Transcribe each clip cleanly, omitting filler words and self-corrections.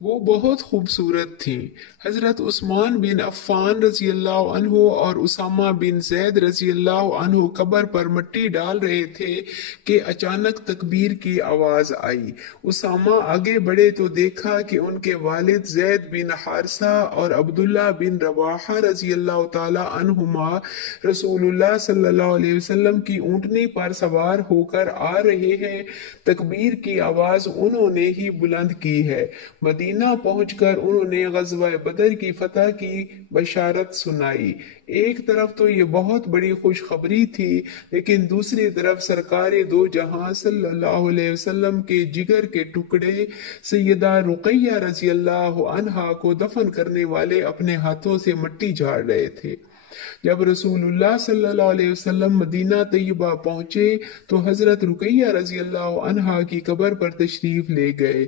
وہ بہت خوبصورت تھیں۔ حضرت عثمان بن عفان رضی اللہ عنہ اور اسامہ بن زید رضی اللہ عنہ قبر پر مٹی ڈال رہے تھے کہ اچانک تکبیر کی آواز آئی۔ اسامہ آگے بڑھے تو دیکھا کہ ان کے والد زید بن حارثہ اور عبداللہ بن رواحہ رضی اللہ تعالی عنہما رسول اللہ صلی اللہ علیہ وسلم کی اونٹنی پر سوار ہو کر آ رہے ہیں۔ تکبیر کی آواز انہوں نے ہی بلند کی ہے۔ مدینہ پہنچ کر انہوں نے غزوہ بدر کی فتح کی بشارت سنائی۔ ایک طرف تو یہ بہت بڑی خوشخبری تھی، لیکن دوسری طرف سرکار دو جہاں صلی اللہ علیہ وسلم کے جگر کے ٹکڑے سیدہ رقیہ رضی اللہ عنہا کو دفن کرنے والے اپنے ہاتھوں سے مٹی جھاڑ رہے تھے۔ جب رسول اللہ صلی اللہ علیہ وسلم مدینہ طیبہ پہنچے تو حضرت رقیہ رضی اللہ عنہا کی قبر پر تشریف لے گئے۔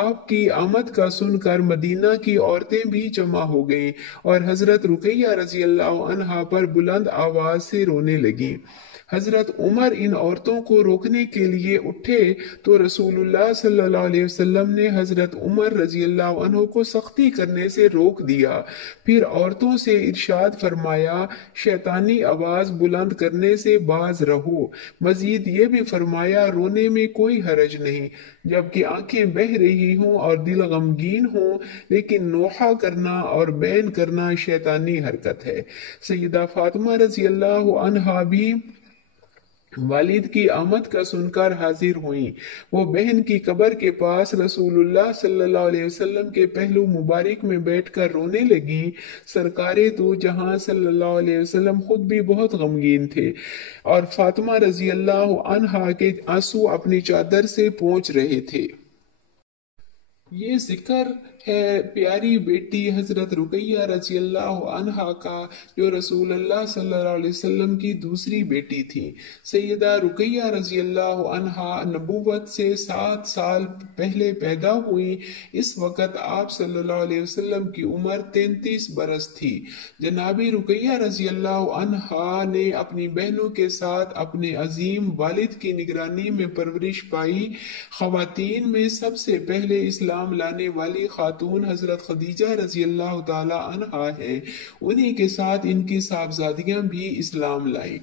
آپ کی آمد کا سن کر مدینہ کی عورتیں بھی جمع ہو گئیں اور حضرت رقیہ رضی اللہ عنہا پر بلند آواز سے رونے لگیں۔ حضرت عمر ان عورتوں کو روکنے کے لیے اٹھے تو رسول اللہ صلی اللہ علیہ وسلم نے حضرت عمر رضی اللہ عنہ کو سختی کرنے سے روک دیا۔ پھر عورتوں سے ارشاد فرمایا، شیطانی آواز بلند کرنے سے باز رہو۔ مزید یہ بھی فرمایا، رونے میں کوئی حرج نہیں، جبکہ آنکھیں بہہ رہی ہوں اور دل غمگین ہوں، لیکن نوحہ کرنا اور بین کرنا شیطانی حرکت ہے۔ سیدہ فاطمہ رضی اللہ عنہا بھی والد کی آمد کا سن کر حاضر ہوئیں۔ وہ بہن کی قبر کے پاس رسول اللہ صلی اللہ علیہ وسلم کے پہلو مبارک میں بیٹھ کر رونے لگیں۔ سرکار دو جہاں صلی اللہ علیہ وسلم خود بھی بہت غمگین تھے اور فاطمہ رضی اللہ عنہا کے آنسو اپنی چادر سے پونچھ رہے تھے۔ یہ ذکر ہے پیاری بیٹی حضرت رقیہ رضی اللہ عنہا کا، جو رسول اللہ صلی اللہ علیہ وسلم کی دوسری بیٹی تھی۔ سیدہ رقیہ رضی اللہ عنہا نبوت سے 7 سال پہلے پیدا ہوئی۔ اس وقت آپ صلی اللہ علیہ وسلم کی عمر 33 برس تھی۔ جناب رقیہ رضی اللہ عنہا نے اپنی بہنوں کے ساتھ اپنے عظیم والد کی نگرانی میں پرورش پائی۔ خواتین میں سب سے پہلے اسلام لانے والی خاتون حضرت خدیجہ رضی اللہ تعالی عنہا ہے۔ انہی کے ساتھ ان کی صاحبزادیاں بھی اسلام لائیں۔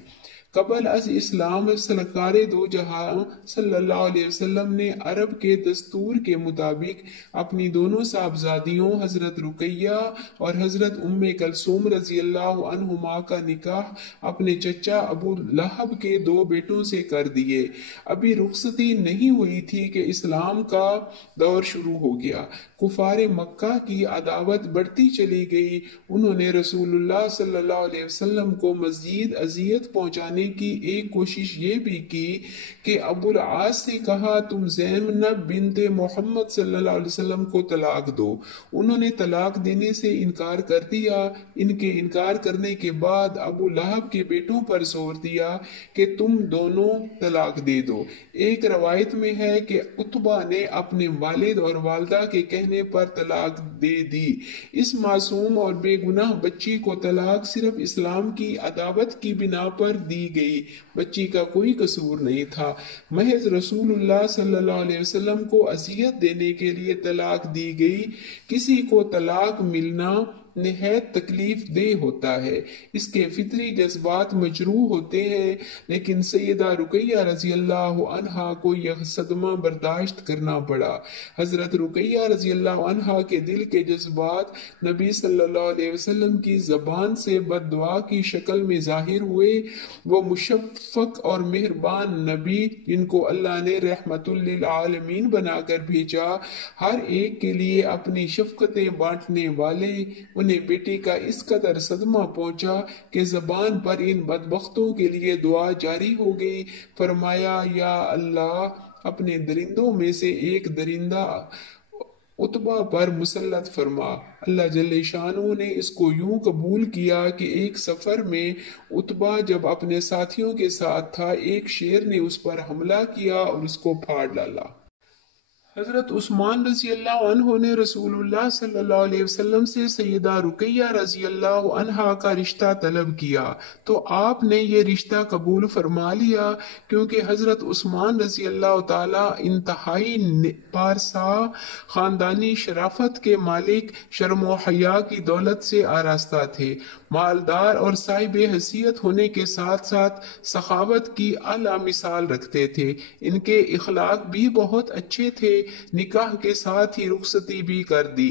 قبل از اسلام سرکار دو جہاں صلی اللہ علیہ وسلم نے عرب کے دستور کے مطابق اپنی دونوں صاحبزادیوں حضرت رقیہ اور حضرت ام کلثوم رضی اللہ عنہما کا نکاح اپنے چچا ابو لہب کے 2 بیٹوں سے کر دیے۔ ابھی رخصتی نہیں ہوئی تھی کہ اسلام کا دور شروع ہو گیا۔ کفار مکہ کی عداوت بڑھتی چلی گئی۔ انہوں نے رسول اللہ صلی اللہ علیہ وسلم کو مزید اذیت پہنچانے کی ایک کوشش یہ بھی کی کہ ابو العاص سے کہا، تم زینب بنت محمد صلی اللہ علیہ وسلم کو طلاق دو۔ انہوں نے طلاق دینے سے انکار کر دیا۔ ان کے انکار کرنے کے بعد ابو لہب کے بیٹوں پر زور دیا کہ تم دونوں طلاق دے دو۔ ایک روایت میں ہے کہ عتبہ نے اپنے والد اور والدہ کے کہنے پر طلاق دے دی۔ اس معصوم اور بے گناہ بچی کو طلاق صرف اسلام کی عداوت کی بنا پر دی گئی۔ بچی کا کوئی قصور نہیں تھا، محض رسول اللہ صلی اللہ علیہ وسلم کو اذیت دینے کے لیے طلاق دی گئی۔ کسی کو طلاق ملنا نہایت تکلیف دہ ہوتا ہے، اس کے فطری جذبات مجروح ہوتے ہیں، لیکن سیدہ رقیہ رضی اللہ عنہا کو یہ صدمہ برداشت کرنا پڑا۔ حضرت رقیہ رضی اللہ عنہا کے دل کے جذبات نبی صلی اللہ علیہ وسلم کی زبان سے بد دعا کی شکل میں ظاہر ہوئے۔ وہ مشفق اور مہربان نبی، جن کو اللہ نے رحمت للعالمین بنا کر بھیجا، ہر ایک کے لیے اپنی شفقتیں بانٹنے والے، انہیں بیٹی کا اس قدر صدمہ پہنچا کہ زبان پر ان بدبختوں کے لیے دعا جاری ہو گئی۔ فرمایا، یا اللہ اپنے درندوں میں سے ایک درندہ عتبہ پر مسلط فرما۔ اللہ جل شانہ نے اس کو یوں قبول کیا کہ ایک سفر میں عتبہ جب اپنے ساتھیوں کے ساتھ تھا، ایک شیر نے اس پر حملہ کیا اور اس کو پھاڑ ڈالا۔ حضرت عثمان رضی اللہ عنہ نے رسول اللہ صلی اللہ علیہ وسلم سے سیدہ رقیہ رضی اللہ عنہا کا رشتہ طلب کیا تو آپ نے یہ رشتہ قبول فرما لیا، کیونکہ حضرت عثمان رضی اللہ تعالی انتہائی پارسا خاندانی شرافت کے مالک، شرم و حیا کی دولت سے آراستہ تھے، مالدار اور صاحب حیثیت ہونے کے ساتھ ساتھ سخاوت کی اعلیٰ مثال رکھتے تھے۔ ان کے اخلاق بھی بہت اچھے تھے، نکاح کے ساتھ ہی رخصتی بھی کر دی۔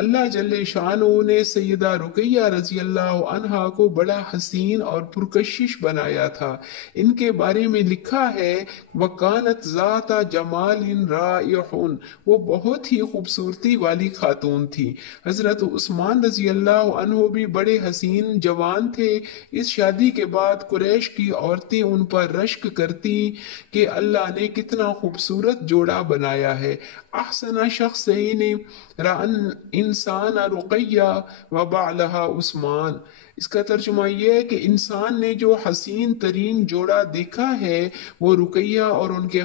اللہ جل شانہ نے سیدہ رقیہ رضی اللہ عنہا کو بڑا حسین اور پرکشش بنایا تھا۔ ان کے بارے میں لکھا ہے وَكَانَتْ ذَاتَ جَمَالٍ رَائِعٌ، وہ بہت ہی خوبصورتی والی خاتون تھی۔ حضرت عثمان رضی اللہ عنہ بھی بڑے حسین جوان تھے۔ اس شادی کے بعد قریش کی عورتیں ان پر رشک کرتی کہ اللہ نے کتنا خوبصورت جوڑا بنایا ہے۔ احسن شخصین رأى انسان رقیہ و بعلہا عثمان۔ اس کا ترجمہ یہ ہے کہ انسان نے جو حسین ترین جوڑا دیکھا ہے وہ رقیہ اور ان کے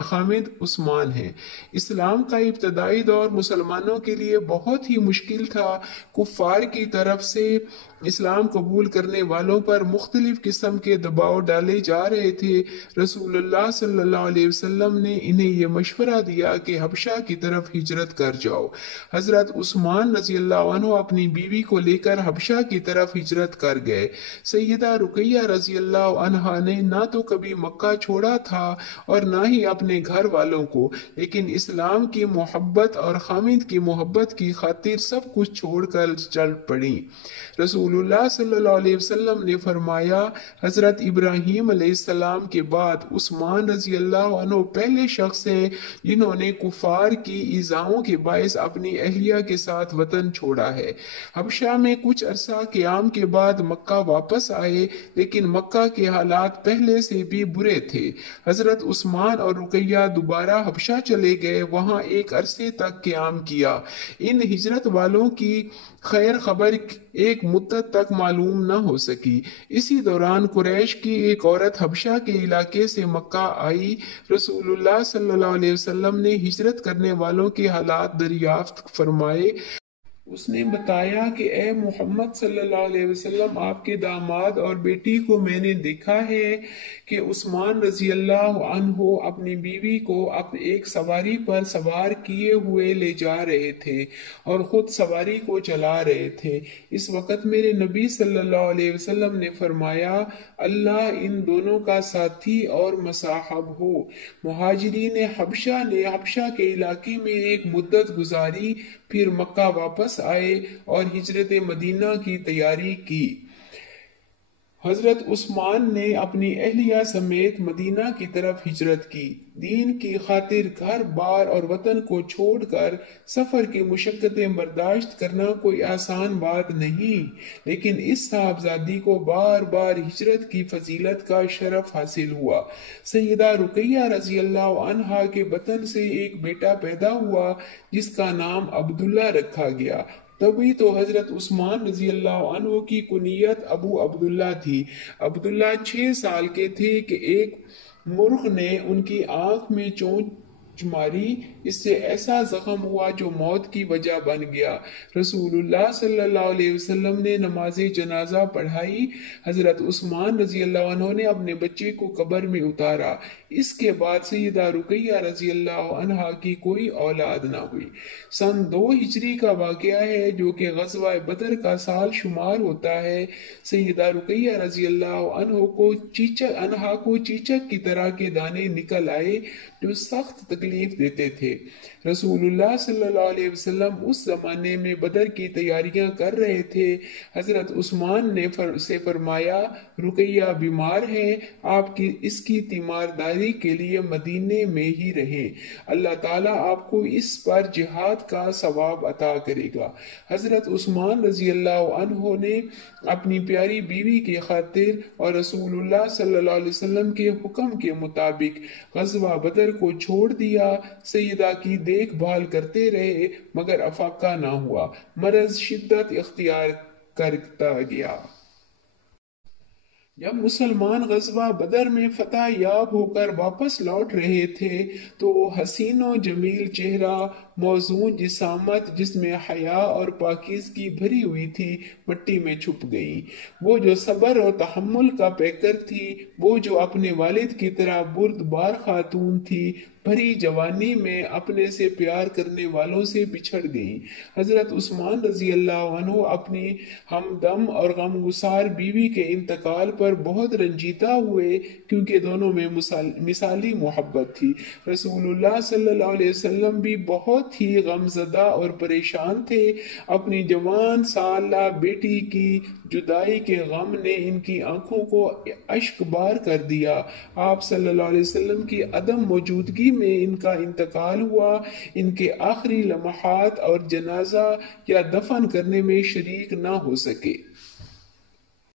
خامد عثمان ہیں۔ اسلام کا ابتدائی دور مسلمانوں کے لیے بہت ہی مشکل تھا۔ کفار کی طرف سے اسلام قبول کرنے والوں پر مختلف قسم کے دباؤ ڈالے جا رہے تھے۔ رسول اللہ صلی اللہ علیہ وسلم نے انہیں یہ مشورہ دیا کہ حبشہ کی طرف ہجرت کر جاؤ۔ حضرت عثمان رضی اللہ عنہ اپنی بیوی کو لے کر حبشہ کی طرف ہجرت کر گئے۔ سیدہ رقیہ رضی اللہ عنہا نے نہ تو کبھی مکہ چھوڑا تھا اور نہ ہی اپنے گھر والوں کو، لیکن اسلام کی محبت اور خامد کی محبت کی خاطر سب کچھ چھوڑ کر چل پڑیں۔ رسول اللہ صلی اللہ علیہ وسلم نے فرمایا حضرت ابراہیم علیہ السلام کے بعد عثمان رضی اللہ عنہ پہلے شخص ہیں جنہوں نے کفار کی ایذاؤں کے باعث اپنی اہلیہ کے ساتھ وطن چھوڑا ہے۔ حبشہ میں کچھ عرصہ قیام کے بعد مکہ واپس آئے، لیکن مکہ کے حالات پہلے سے بھی برے تھے۔ حضرت عثمان اور رقیہ دوبارہ حبشہ چلے گئے، وہاں ایک عرصے تک قیام کیا۔ ان ہجرت والوں کی خیر خبر ایک مدت تک معلوم نہ ہو سکی۔ اسی دوران قریش کی ایک عورت حبشہ کے علاقے سے مکہ آئی۔ رسول اللہ صلی اللہ علیہ وسلم نے ہجرت کرنے والوں کے حالات دریافت فرمائے۔ اس نے بتایا کہ اے محمد صلی اللہ علیہ وسلم، آپ کے داماد اور بیٹی کو میں نے دیکھا ہے کہ عثمان رضی اللہ عنہ اپنی بیوی کو ایک سواری پر سوار کیے ہوئے لے جا رہے تھے اور خود سواری کو چلا رہے تھے۔ اس وقت میرے نبی صلی اللہ علیہ وسلم نے فرمایا اللہ ان دونوں کا ساتھی اور مصاحب ہو۔ مہاجرین حبشہ نے حبشہ کے علاقے میں ایک مدت گزاری، پھر مکہ واپس آئے اور ہجرت مدینہ کی تیاری کی۔ حضرت عثمان نے اپنی اہلیہ سمیت مدینہ کی طرف ہجرت کی۔ دین کی خاطر گھر بار اور وطن کو چھوڑ کر سفر کی مشقتیں برداشت کرنا کوئی آسان بات نہیں، لیکن اس صاحبزادی کو بار بار ہجرت کی فضیلت کا شرف حاصل ہوا۔ سیدہ رقیہ رضی اللہ عنہا کے بطن سے ایک بیٹا پیدا ہوا جس کا نام عبداللہ رکھا گیا۔ تبھی تو حضرت عثمان رضی اللہ عنہ کی کنیت ابو عبداللہ تھی۔ عبداللہ 6 سال کے تھے کہ ایک مرغ نے ان کی آنکھ میں چونچ ماری، اس سے ایسا زخم ہوا جو موت کی وجہ بن گیا۔ رسول اللہ صلی اللہ علیہ وسلم نے نماز جنازہ پڑھائی۔ حضرت عثمان رضی اللہ عنہ نے اپنے بچے کو قبر میں اتارا۔ اس کے بعد سیدہ رقیہ رضی اللہ عنہا کی کوئی اولاد نہ ہوئی۔ سن 2 ہجری کا واقعہ ہے جو کہ غزوہ بدر کا سال شمار ہوتا ہے۔ سیدہ رقیہ رضی اللہ عنہ کو چیچک کی طرح کے دانے نکل آئے جو سخت تکلیف دیتے تھے۔ رسول اللہ صلی اللہ علیہ وسلم اس زمانے میں بدر کی تیاریاں کر رہے تھے۔ حضرت عثمان نے سے فرمایا رقیہ بیمار ہے، آپ اس کی تیمارداری کے لیے مدینے میں ہی رہیں، اللہ تعالیٰ آپ کو اس پر جہاد کا ثواب عطا کرے گا۔ حضرت عثمان رضی اللہ عنہ نے اپنی پیاری بیوی کی خاطر اور رسول اللہ صلی اللہ علیہ وسلم کے حکم کے مطابق غزوہ بدر کو چھوڑ دیا۔ سیدہ کی دیکھ بھال کرتے رہے مگر افاقہ نہ ہوا، مرض شدت اختیار کرتا گیا۔ جب مسلمان غزوہ بدر میں فتح یاب ہو کر واپس لوٹ رہے تھے تو وہ حسین و جمیل چہرہ، موزون جسامت جس میں حیا اور پاکیزگی بھری ہوئی تھی، مٹی میں چھپ گئی۔ وہ جو صبر اور تحمل کا پیکر تھی، وہ جو اپنے والد کی طرح بردبار خاتون تھی، بھری جوانی میں اپنے سے پیار کرنے والوں سے بچھڑ گئی۔ حضرت عثمان رضی اللہ عنہ اپنی ہمدم اور غمگسار بیوی کے انتقال پر بہت رنجیدہ ہوئے، کیونکہ دونوں میں مثالی محبت تھی۔ رسول اللہ صلی اللہ علیہ وسلم بھی بہت ہی غمزدہ اور پریشان تھے۔ اپنی جوان سالہ بیٹی کی جدائی کے غم نے ان کی آنکھوں کو اشک بار کر دیا۔ آپ صلی اللہ علیہ وسلم کی عدم موجودگی میں ان کا انتقال ہوا۔ ان کے آخری لمحات اور جنازہ یا دفن کرنے میں شریک نہ ہو سکے۔